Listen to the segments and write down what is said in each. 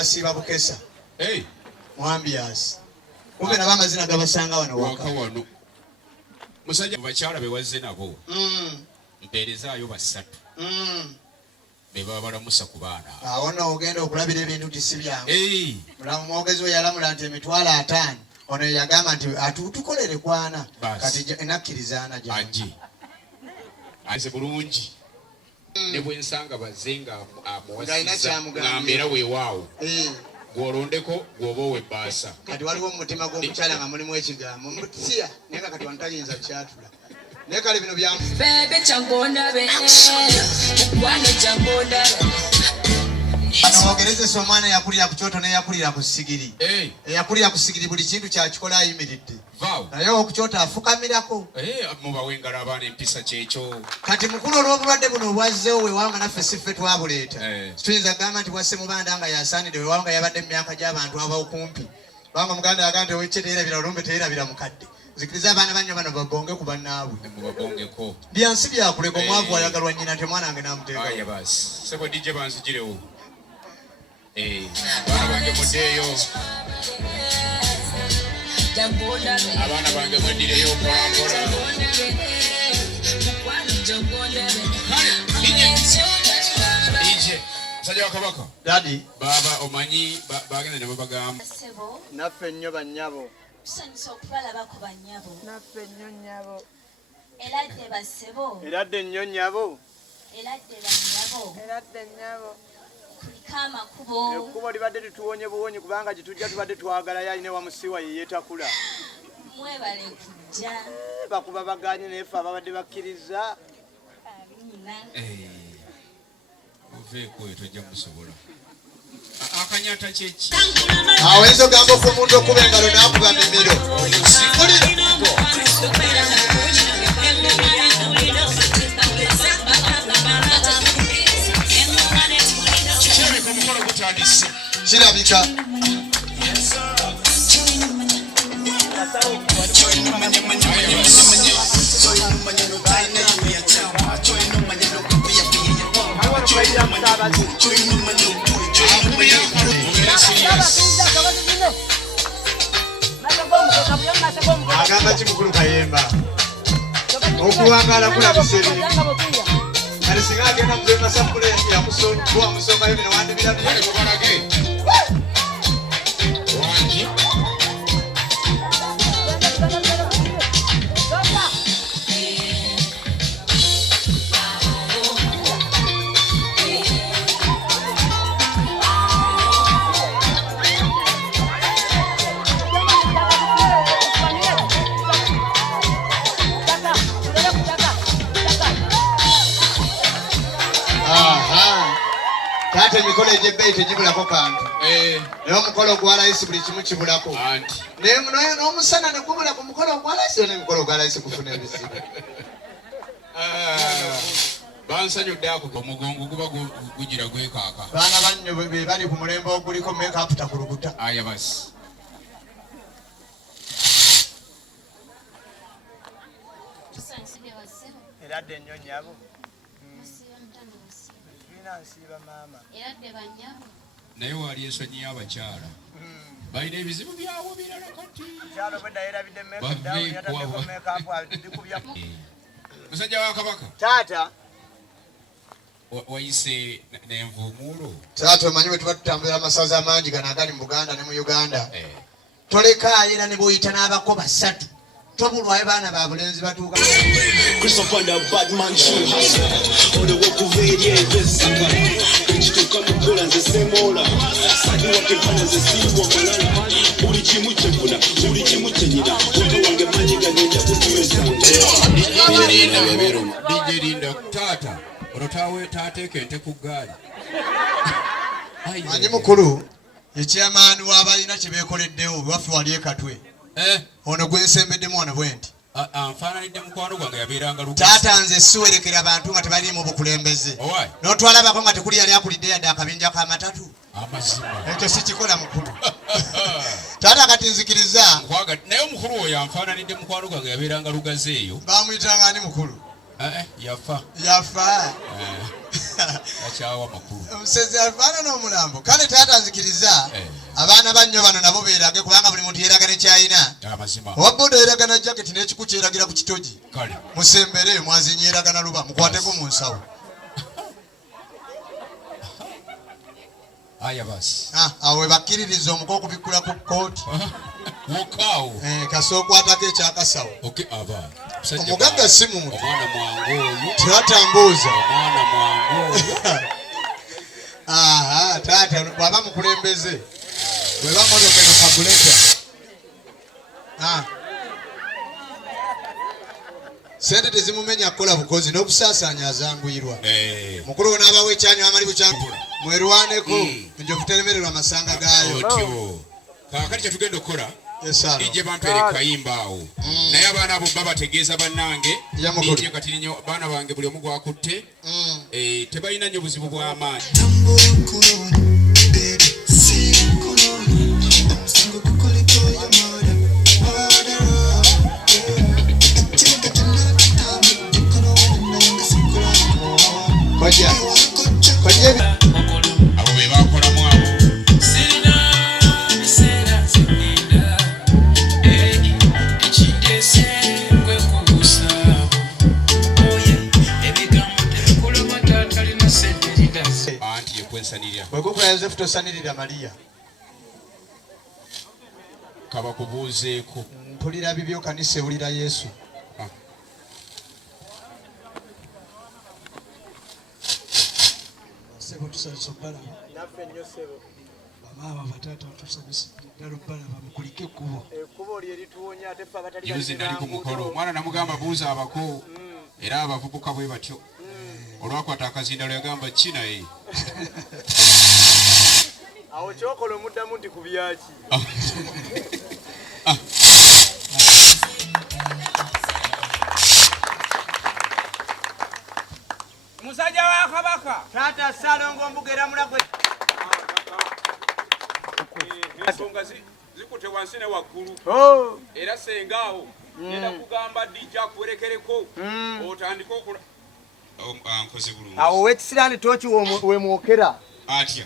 Basiba bukesa. Mwambias. Kumbe na bamazina gabasanga wano waka wano. Musajja bakyala bewaze nabo. Mpereza ayo basatu. Beba balamusa ku baana. Ono ogenda okulabira ebintu tisibyangu. Mulamu mwogezi we yalamula nti emitwala 5. Ono yagamba nti atutukolere kwana. Kati enakirizana jana. Aji. Ase bulungi. Nebo ensanga bazenga amuwasiza ngambera we waawo gwolondeko gwobowe basa kati waliwo mutima gw'omukyala nga mulimu ekigambo mutiya naye kati wantayinza kyatula naye kale bino byamu bebe changonda be kwana changonda Ogereze somwana yakulira ku kyoto ne yakulira ku sigiri. Yakulira ku sigiri buli kintu kyakikola ayimiridde. Naye okukyota afukamirako. Muba wengala abaana empisa kyekyo. Kati mukulu olw'obulwadde buno obwazzeewo wewanga naffe siffe twabuleeta. Tuyinza kugamba nti wasse mubanda nga yasaanidde wewanga yabadde mu myaka gy'abantu abawukumpi. Banga muganda yagamba nti ow'ekyerabira olumbe teerabira mukadde. zikiriza abaana banyo bano babonge ku bannaabwe mubabongeko byansi byakuleka omwavu ayagalwa nnyina te mwana wange namuteeka aya basi sebo DJ banzigirewo abaana bange muddeeyo abaana bange mweddireyo mpolampola DJ musajja wa kabaka dadi baba omanyi bagenda ne babagamba naffe nnyo bannyabo tusanyusa okubalabako bannyabo naffe nnyo nnyabo eradde basebo eradde nnyo nnyabo eradde bannyabo eradde nnyabo kuliko amakubo ekkubo libadde lituwonye buwonyi kubanga gitujja tubadde twagalayo alina wamusiwa ye yeetakula mwebale kujja bakuba baganye nefe ababadde bakkiriza amina oveeko eyo tojja musobola akanyata kyeki awo enzo gamba ku muntu okuba engalo n'akuba mimiro kirabika omukolo gutandise kirabika agamba kimukulu kayemba okuwangala kulabiseri kale singa agenda muzema sampule yamusomayo bino wandibirabalage wangi taata emikolo egyebbeeyi tegibulako kantu naye omukolo ogwalayisi buli kimu kibulako n'omusana ne gubula ku mukolo ogwalayisi n'emikolo ogwalayisi gufuna ebizibu bansanyudde ako omugongo guba gugira gwekaaka baana bannyo be bali ku mulembe oguliko mekaputa ku lubuta aya basi tusanyusibye basebo eradde ennyo nnyabo musiba mutano musiba tulina nsiiba maama eradde bannyabo naye wali ensonyi y'abakyala balina ebizibu byabwe birala kati kyalo bwedda yerabidde musajja wa kabaka taata wayise nenvuumuulo taata omanyi bwe tuba tutambulira amasaza amangi gano agali mu Buganda ne mu Uganda tolekaayo era ne bw'oyita n'abako basatu tobulwayo baana ba bulenzi batuuka lijerinda taata olwo taateeka ente ku ggaali manyi mukulu ekyamaani w'abalina kye beekoleddewo waffe wali ekatwe ono gwensembeddemu ono bwe nti anfaananidde mukwano gwange yabeeranga taata nze siwerekera bantu nga tebaliimu bukulembeze n'otwalabako nga tekuli yali akulidde yadde akabinja k'amatatu ekyo sikikola mukulu taata kati nzikiriza naye omukulu oyo anfaananidde mukwano gwange yabeeranga lugazi eyo bamuyitanga ani mukulu yafa akyawa makulu omusezi afaanana omulambo kale taata nzikiriza abaana bannyo bano nabo beerage kubanga buli muntu yeeragana ekyayina owabboda yeeragana jaketi n'ekiku kyeragira ku kitogi musembere mwazinyi yeeragana luba mukwateko mu nsawo aya basi awo webakkiririza omuko okubikkula ku kooti wokaawo kasookwatako ekyakasawo omugagga si muntu omwana mwangu oyo tebatambuuza omwana mwangu oyo taata bwaba mukulembeze bweba motoka eno kabuleta sente tezimumenya kukola bukozi n'okusaasaanya azanguyirwa mukulu n'abawa ekyanyu amali bukyakula mwerwaneko enjovu teremererwa amasanga gaayo kaakati kyetugenda okukola ije bampere kayimba awo naye abaana abo babategeeza bannange nije kati baana bange buli omu gwakutte tebalina nnyo buzibu bw'amaanyi Kajja. Kajja. Abo be bakolamu abo. Wekukwenze futosanirira Maria. Kaba kubuuzeeko. Mpulira bibyo kanisa ewulira Yesu. Sebo tusalisa obbala. Naffe nnyo sebo. Bamaama bataata batusabisa ddala obbala bamukulike ekkubo. Ekkubo lye lituwonya ate ffe abatali juzi nali ku mukolo omwana namugamba buuza abako era abavubuka bwe batyo. Olwakwata akazindalo yagamba kina ye. Awo kyokola omuddamu nti ku byaki. Musajja wa Kabaka. Taata Salongo mbugera mulagwe. Ensonga zikute wansi ne waggulu. Era sengaawo nenda kugamba dijja kuwerekereko otandika okola. Nkoze bulungi. Awo wekisirani toki we mwokera. Atya.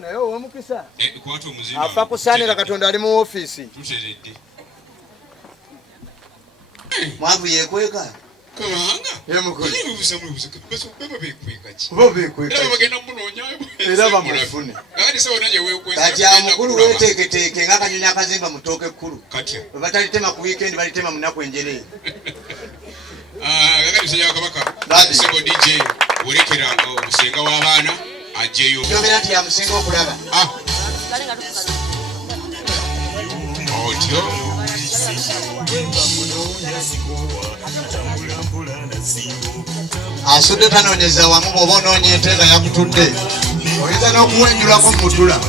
Naye ow'omukisa. Kwata omuzimba. Afa kusaanira Katonda ali mu ofiisi. Tuteredde. Mwavu yekweka. Kabanga. Emikolo. Nibuuza baso baba bekweka ki? Bo bekweka. Era bagenda munoonya. Era bamufune. Kati sawa naye wekweka. Kati amukulu weteeketeeke ng'akanyonyi akazimba mu ttooke ekkulu. Katya. Bwe batalitema ku weekend balitema mu nnaku enjere. Kakati musajja wa Kabaka. Sebo DJ werekera omusenga w'abaana ajjeyo. Kyogera nti yamusinga okulaba. Otyo. Asudde tanoonyeza wamu bw'oba onoonya ente nga yakutudde. Oyinza n'okuwenjulako mu ddula.